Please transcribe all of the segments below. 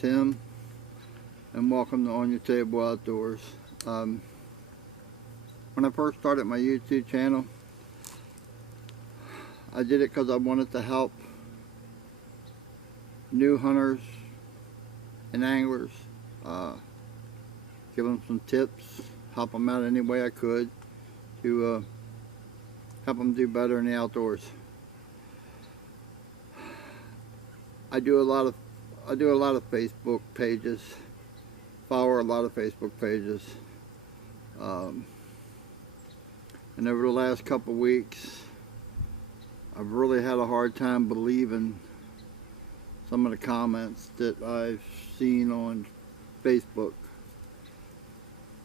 Tim, and welcome to On Your Table Outdoors. When I first started my YouTube channel, I did it because I wanted to help new hunters and anglers, give them some tips, help them out any way I could to help them do better in the outdoors. I do a lot of Facebook pages, follow a lot of Facebook pages, and over the last couple of weeks I've really had a hard time believing some of the comments that I've seen on Facebook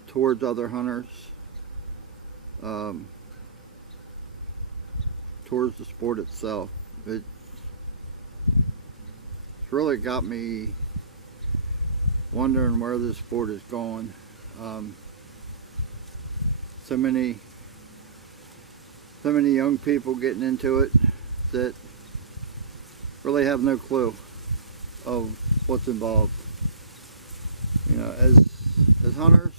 towards other hunters, towards the sport itself. It's really got me wondering where this sport is going. So many young people getting into it that really have no clue of what's involved. You know, as hunters,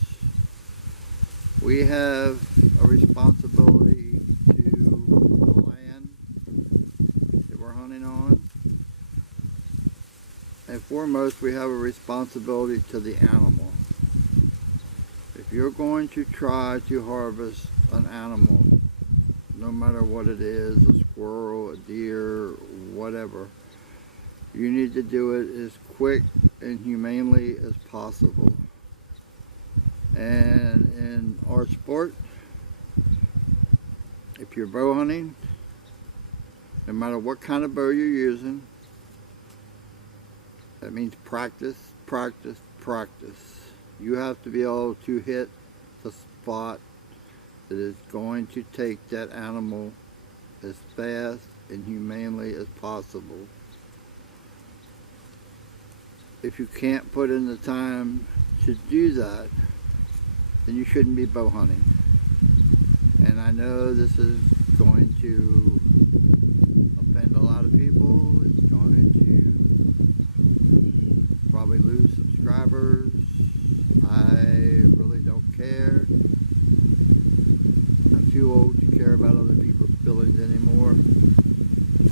we have a responsibility to the land that we're hunting on, and foremost, we have a responsibility to the animal. If you're going to try to harvest an animal, no matter what it is, a squirrel, a deer, whatever, you need to do it as quick and humanely as possible. And in our sport, if you're bow hunting, no matter what kind of bow you're using, that means practice, practice, practice. You have to be able to hit the spot that is going to take that animal as fast and humanely as possible. If you can't put in the time to do that, then you shouldn't be bow hunting. And I know this is going to offend a lot of people. It's going to probably lose subscribers. I really don't care. I'm too old to care about other people's feelings anymore.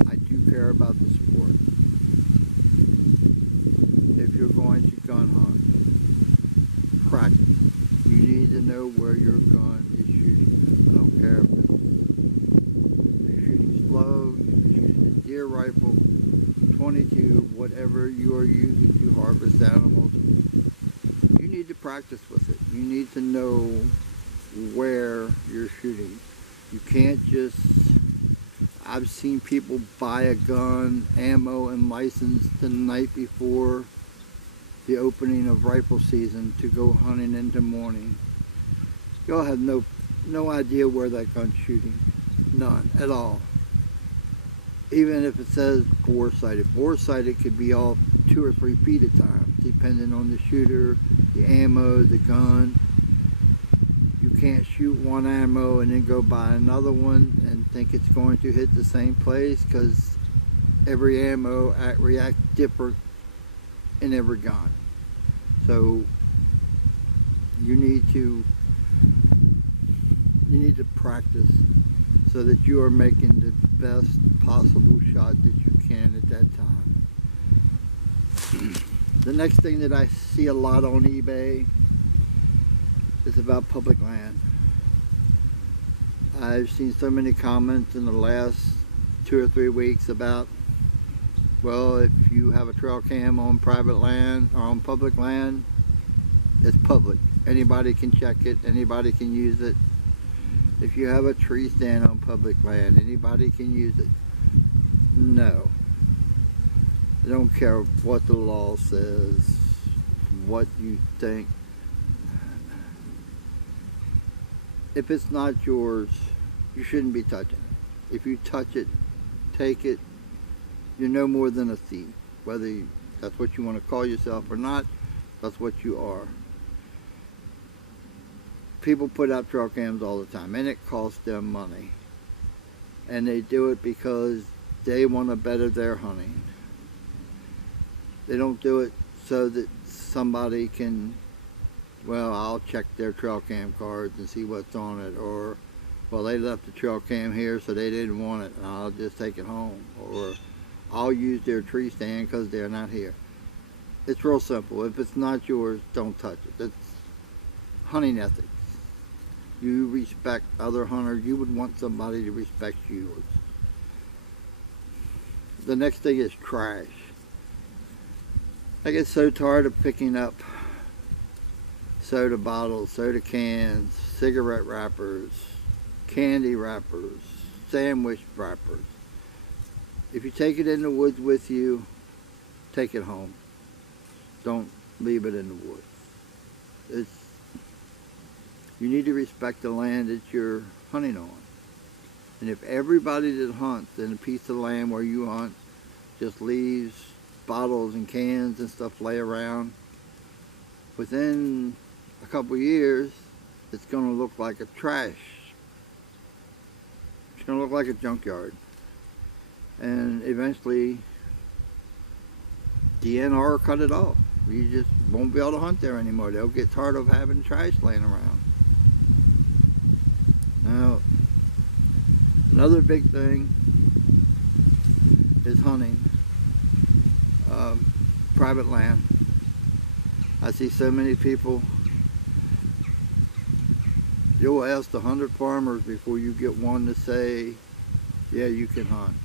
I do care about the sport. If you're going to gun hunt, practice. You need to know where your gun is shooting. I don't care if you're shooting slow, you're shooting a deer rifle, 22, whatever you are using to harvest animals. You need to practice with it. You need to know where you're shooting. You can't just... I've seen people buy a gun, ammo, and license the night before the opening of rifle season to go hunting in the morning. Y'all have no idea where that gun's shooting. None at all. Even if it says bore-sighted. Bore-sighted could be off 2 or 3 feet at times, depending on the shooter, the ammo, the gun. You can't shoot one ammo and then go buy another one and think it's going to hit the same place, because every ammo reacts different in every gun. So you need to practice so that you are making the best possible shot that you can at that time. The next thing that I see a lot on eBay is about public land. I've seen so many comments in the last 2 or 3 weeks about, well, if you have a trail cam on private land or on public land, it's public. Anybody can check it, anybody can use it. If you have a tree stand on public land, anybody can use it. No. I don't care what the law says, what you think. If it's not yours, you shouldn't be touching it. If you touch it, take it, you're no more than a thief. Whether that's what you want to call yourself or not, that's what you are. People put out trail cams all the time, and it costs them money. And they do it because they want to better their hunting. They don't do it so that somebody can, well, I'll check their trail cam cards and see what's on it, or, well, they left the trail cam here so they didn't want it and I'll just take it home, or I'll use their tree stand because they're not here. It's real simple. If it's not yours, don't touch it. It's hunting ethics. You respect other hunters. You would want somebody to respect yours. The next thing is trash. I get so tired of picking up soda bottles, soda cans, cigarette wrappers, candy wrappers, sandwich wrappers. If you take it in the woods with you, take it home. Don't leave it in the woods. You need to respect the land that you're hunting on. And if everybody that hunts in a piece of land where you hunt just leaves bottles and cans and stuff lay around, within a couple of years, it's going to look like a trash. It's going to look like a junkyard. And eventually, DNR will cut it off. You just won't be able to hunt there anymore. They'll get tired of having trash laying around. Now, another big thing is hunting. Private land. I see so many people, you'll ask 100 farmers before you get one to say, yeah, you can hunt.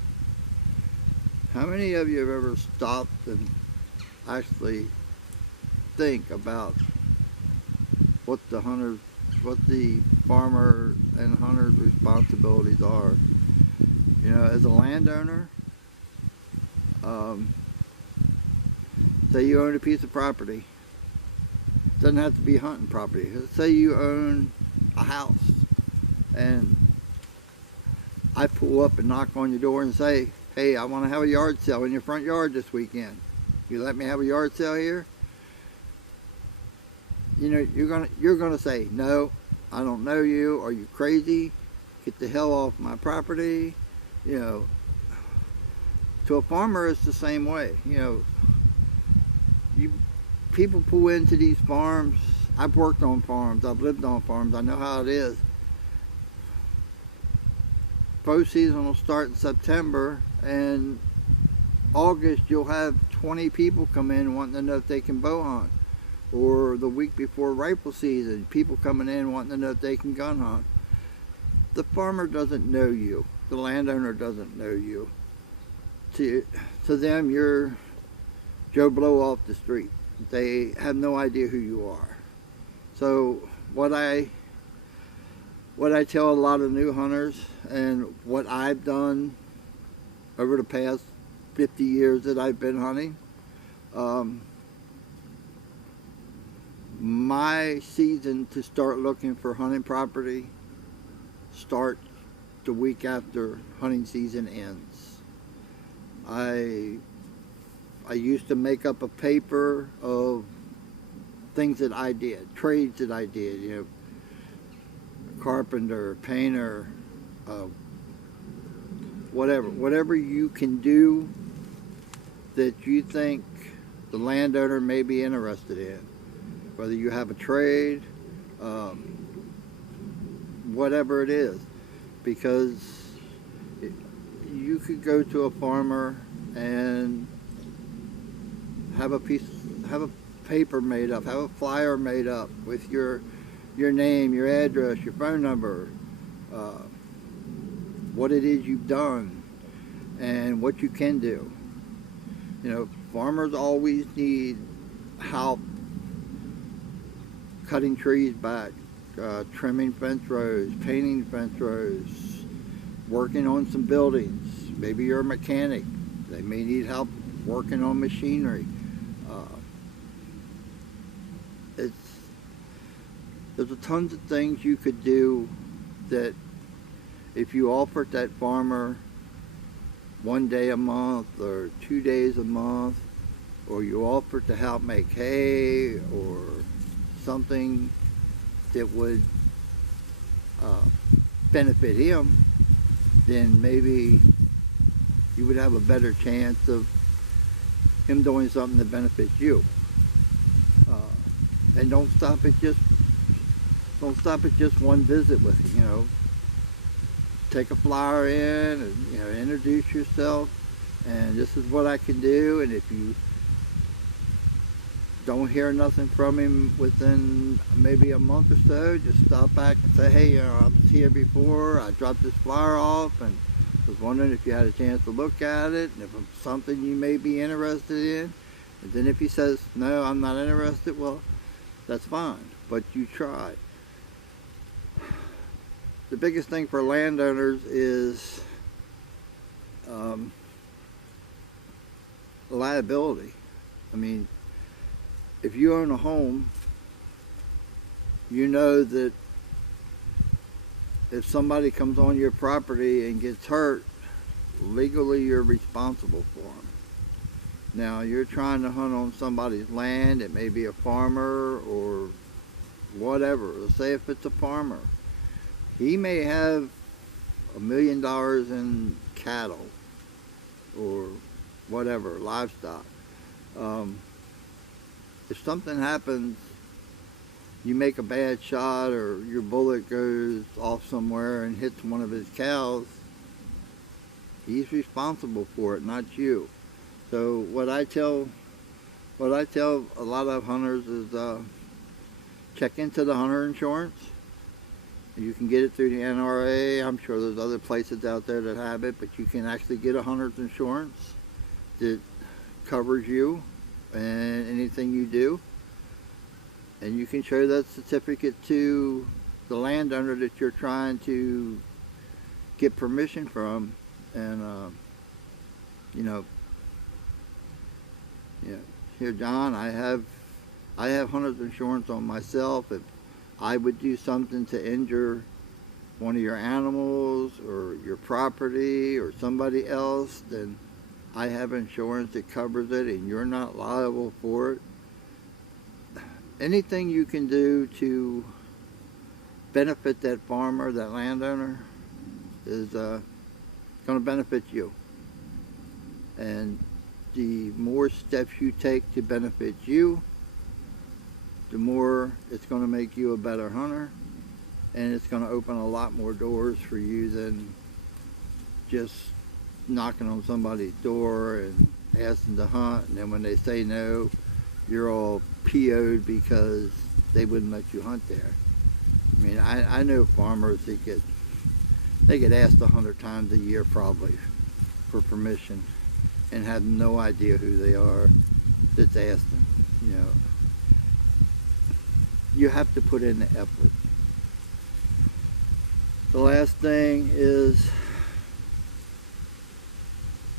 How many of you have ever stopped and actually think about what the farmer and hunter's responsibilities are? You know, as a landowner, say you own a piece of property. It doesn't have to be hunting property. Say you own a house and I pull up and knock on your door and say, hey, I want to have a yard sale in your front yard this weekend. You let me have a yard sale here? You know, you're gonna say, no, I don't know you. Are you crazy? Get the hell off my property. You know, to a farmer, it's the same way. You know, people pull into these farms. I've worked on farms. I've lived on farms. I know how it is. Bow season will start in September, and August you'll have 20 people come in wanting to know if they can bow hunt. Or the week before rifle season, people coming in wanting to know if they can gun hunt. The farmer doesn't know you. The landowner doesn't know you. To them, you're Joe Blow off the street. They have no idea who you are. So what I tell a lot of new hunters, and what I've done over the past 50 years that I've been hunting, my season to start looking for hunting property starts the week after hunting season ends. I used to make up a paper of things that I did, trades that I did, you know, carpenter, painter, whatever you can do that you think the landowner may be interested in. Whether you have a trade, whatever it is, because you could go to a farmer and have a paper made up, have a flyer made up with your name, your address, your phone number, what it is you've done, and what you can do. You know, farmers always need help cutting trees back, trimming fence rows, painting fence rows, working on some buildings. Maybe you're a mechanic. They may need help working on machinery. There's a tons of things you could do that if you offered that farmer 1 day a month or 2 days a month, or you offered to help make hay or something that would benefit him, then maybe you would have a better chance of him doing something that benefits you. And don't stop at just one visit with it. Take a flyer in and introduce yourself, and this is what I can do. And if you don't hear nothing from him within maybe a month or so, just stop back and say, hey, I was here before, I dropped this flyer off and was wondering if you had a chance to look at it and if it's something you may be interested in. And then if he says, no, I'm not interested, well, that's fine, but you tried. The biggest thing for landowners is liability. I mean, if you own a home, you know that if somebody comes on your property and gets hurt, legally you're responsible for them. Now, you're trying to hunt on somebody's land. It may be a farmer or whatever. Let's say if it's a farmer, he may have $1 million in cattle or whatever, livestock. If something happens, you make a bad shot or your bullet goes off somewhere and hits one of his cows, he's responsible for it, not you. So what I tell a lot of hunters is check into the hunter insurance. You can get it through the NRA. I'm sure there's other places out there that have it, but you can actually get a hunter's insurance that covers you and anything you do. And you can show that certificate to the landowner that you're trying to get permission from. And here, John, I have hunter's insurance on myself. If I would do something to injure one of your animals or your property or somebody else, then I have insurance that covers it and you're not liable for it. Anything you can do to benefit that farmer, that landowner, is going to benefit you. And the more steps you take to benefit you, the more it's going to make you a better hunter, and it's going to open a lot more doors for you than just knocking on somebody's door and asking to hunt, and then when they say no, you're all PO'd because they wouldn't let you hunt there. I mean, I know farmers that get asked 100 times a year probably for permission and have no idea who they are that's asking. You have to put in the effort. The last thing is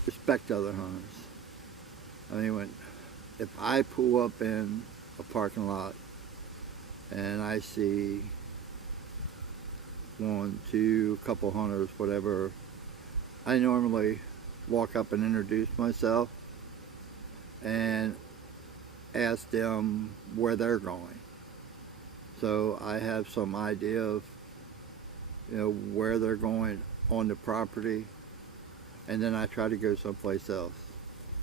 respect other hunters. I mean, if I pull up in a parking lot and I see one, two, couple hunters, whatever, I normally walk up and introduce myself and ask them where they're going. So I have some idea of where they're going on the property, and then I try to go someplace else.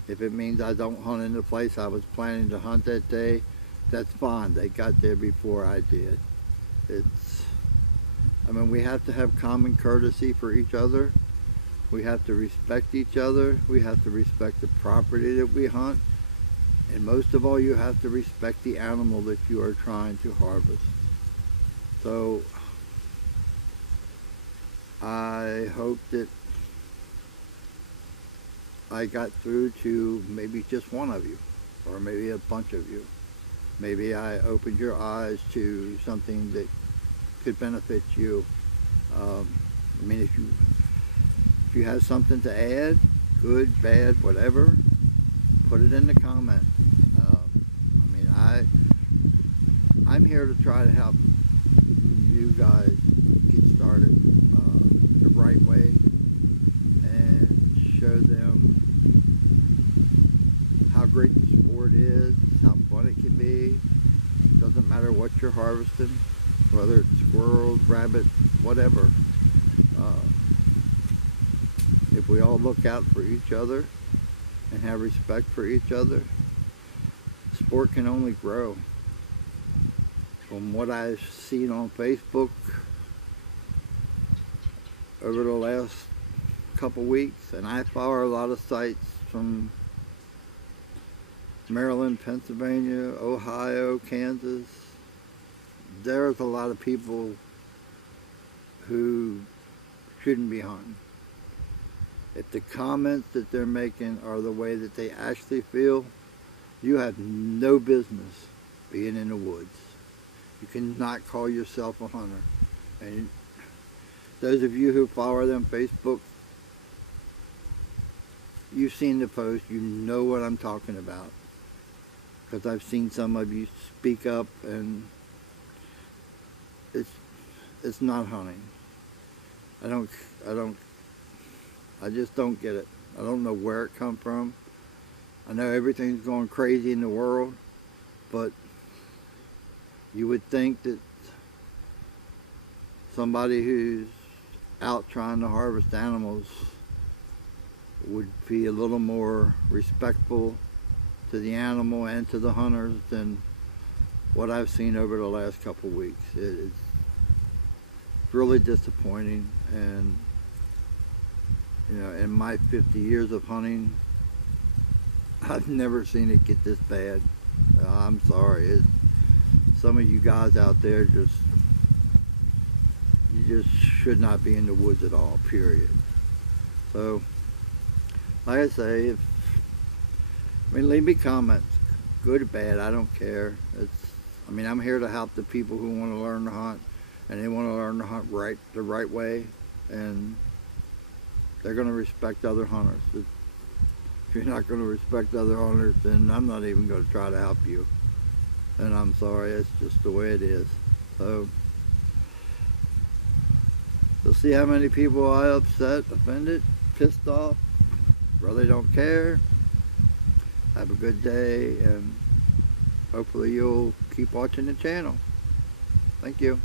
If it means I don't hunt in the place I was planning to hunt that day, that's fine. They got there before I did. We have to have common courtesy for each other. We have to respect each other. We have to respect the property that we hunt. And most of all, you have to respect the animal that you are trying to harvest. So I hope that I got through to maybe just one of you, or maybe a bunch of you. Maybe I opened your eyes to something that could benefit you. If you have something to add, good, bad, whatever, put it in the comment. I'm here to try to help you guys get started the right way and show them how great the sport is, how fun it can be. It doesn't matter what you're harvesting, whether it's squirrels, rabbits, whatever. If we all look out for each other and have respect for each other, sport can only grow. from what I've seen on Facebook over the last couple weeks, and I follow a lot of sites from Maryland, Pennsylvania, Ohio, Kansas. There's a lot of people who shouldn't be hunting. If the comments that they're making are the way that they actually feel, you have no business being in the woods. You cannot call yourself a hunter. And those of you who follow them on Facebook, you've seen the post, you know what I'm talking about. Because I've seen some of you speak up, and it's not hunting. I just don't get it. I don't know where it come from. I know everything's going crazy in the world, but you would think that somebody who's out trying to harvest animals would be a little more respectful to the animal and to the hunters than what I've seen over the last couple of weeks. It's really disappointing, and you know, in my 50 years of hunting, I've never seen it get this bad. I'm sorry. Some of you guys out there you just should not be in the woods at all, period. So, like I say, leave me comments, good or bad, I don't care. I'm here to help the people who want to learn to hunt, and they want to learn to hunt the right way, and they're going to respect other hunters. If you're not going to respect other hunters, then I'm not even going to try to help you. And I'm sorry, it's just the way it is. So, you'll see how many people I upset, offended, pissed off. Really don't care. Have a good day, and hopefully you'll keep watching the channel. Thank you.